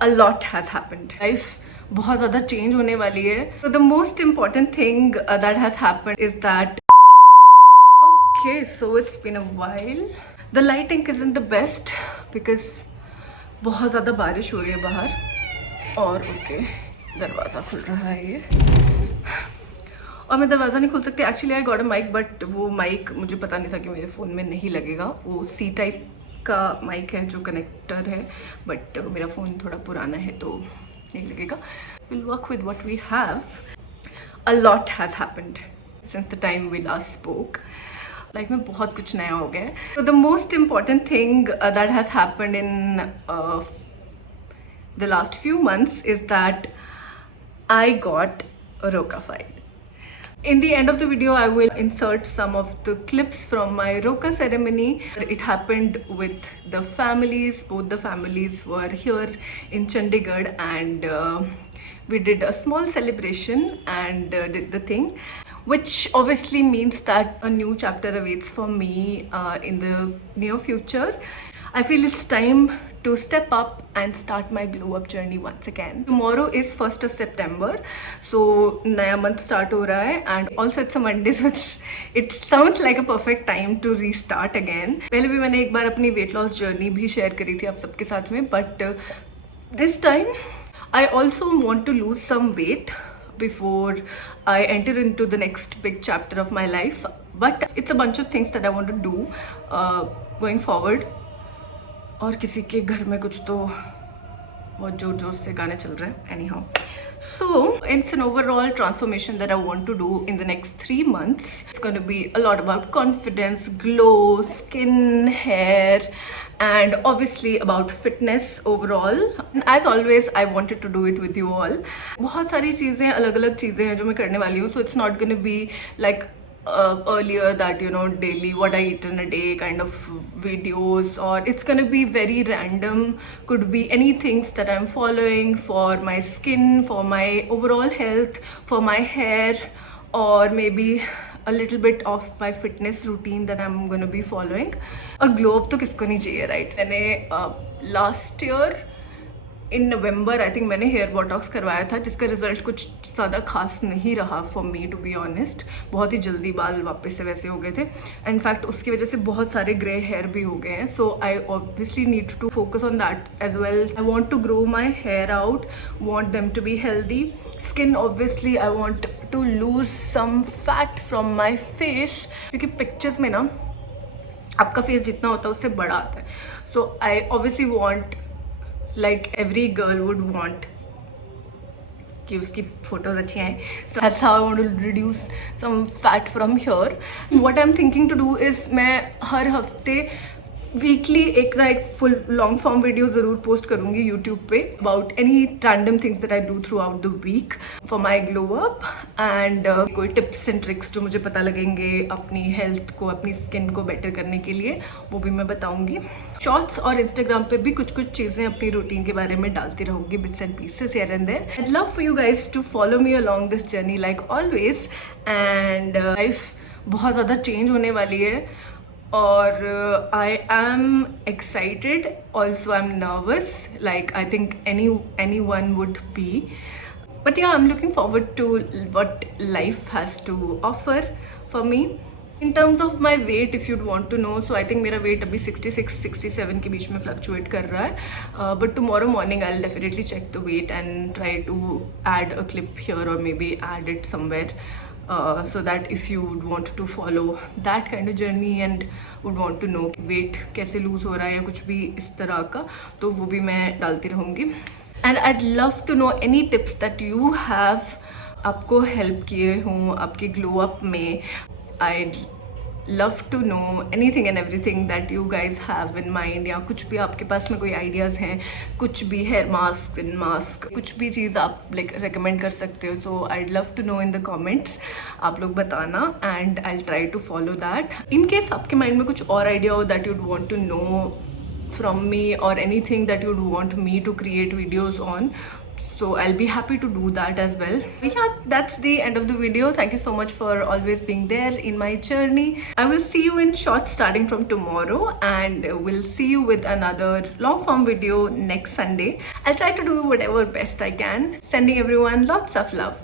a lot has happened. Life बहुत ज़्यादा change होने वाली है. So the most important thing that has happened is that okay, so it's been a while. The lighting isn't the best because बहुत ज़्यादा बारिश हो रही है बाहर और okay, दरवाज़ा खुल रहा है ये और मैं दरवाज़ा नहीं खोल सकती. Actually I got a mic but वो माइक मुझे पता नहीं था कि मेरे फ़ोन में नहीं लगेगा. वो सी टाइप का माइक है जो कनेक्टर है बट मेरा फ़ोन थोड़ा पुराना है तो नहीं लगेगा. Will work with what we have. A lot has happened since the time we last spoke. Life में बहुत कुछ नया हो गया है. So the most important thing that has happened in the last few months is that I got Roca-fied. In the end of the video, I will insert some of the clips from my Roca ceremony. It happened with the families. Both the families were here in Chandigarh and we did a small celebration and did the thing, which obviously means that a new chapter awaits for me in the near future. I feel it's time to step up and start my glow up journey once again. Tomorrow is 1st of September, so naya month start ho raha hai and also it's a Monday, so it sounds like a perfect time to restart again. पहले भी मैंने एक बार अपनी weight loss journey भी share करी थी आप सबके साथ में, but this time I also want to lose some weight before I enter into the next big chapter of my life. But it's a bunch of things that I want to do going forward. और किसी के घर में कुछ तो बहुत जोर जोर से गाने चल रहे हैं. Anyhow, so it's an overall transformation that I want to do in the next 3 months. It's going to be a lot about confidence, glow, skin, hair, and obviously about fitness overall. And as always, I wanted to do it with you all. बहुत सारी चीज़ें अलग-अलग चीज़ें हैं जो मैं करने वाली हूँ. So it's not going to be like earlier that daily what I eat in a day kind of videos, or it's gonna be very random. Could be any things that I'm following for my skin, for my overall health, for my hair, or maybe a little bit of my fitness routine that I'm gonna be following. और glow up तो किसको नहीं चाहिए, right? मैंने last year in November I think मैंने hair Botox करवाया था जिसका रिजल्ट कुछ ज़्यादा खास नहीं रहा for me to be honest. बहुत ही जल्दी बाल वापस से वैसे हो गए थे. इनफैक्ट उसकी वजह से बहुत सारे ग्रे हेयर भी हो गए हैं. So I obviously need to focus on that as well. I want to grow my hair out, want them to be healthy. Skin obviously I want to lose some fat from my face क्योंकि pictures में ना आपका फेस जितना होता है उससे बड़ा आता है. So I obviously want like every girl would want कि उसकी फोटोज अच्छी आए. So that's how I want to reduce some fat from here. What I'm thinking to do is मैं हर हफ्ते वीकली एक फुल लॉन्ग फॉर्म वीडियो ज़रूर post करूँगी YouTube पे about any random things that I do throughout the week for my glow up and कोई tips and tricks जो मुझे पता लगेंगे अपनी हेल्थ को, अपनी स्किन को बेटर करने के लिए, वो भी मैं बताऊँगी. शॉर्ट्स और इंस्टाग्राम पे भी कुछ कुछ चीज़ें अपनी रूटीन के बारे में डालती रहूँगी, bits and pieces here and there. I love for you guys to follow me along this journey like always. And life बहुत ज़्यादा चेंज होने वाली है और I am excited, also I am nervous like I think anyone would be. But yeah I am looking forward to what life has to offer for me. In terms of my weight if you'd want to no, so I think मेरा weight अभी 66-67 के बीच में fluctuate कर रहा है. But tomorrow morning I will definitely check the weight and try to add a clip here और maybe add it somewhere. So that if you would want to follow that kind of journey and would want to know weight कैसे lose हो रहा है या कुछ भी इस तरह का, तो वो भी मैं डालती रहूँगी. And I'd love to know any tips that you have आपको help किए हों आपके glow up में. I'd love to know anything and everything that you guys have in mind, या कुछ भी आपके पास में कोई आइडियाज़ हैं, कुछ भी हेयर मास्क, स्किन मास्क, कुछ भी चीज़ आप लाइक रेकमेंड कर सकते हो. So I love to know in the comments. आप लोग बताना and I will try to follow that. In case आपके माइंड में कुछ और आइडिया हो that you'd want to know from me or anything that you'd want me to create videos on, so I'll be happy to do that as well. But yeah, that's the end of the video. Thank you so much for always being there in my journey. I will see you in shorts starting from tomorrow, and we'll see you with another long form video next Sunday. I'll try to do whatever best I can. Sending everyone lots of love.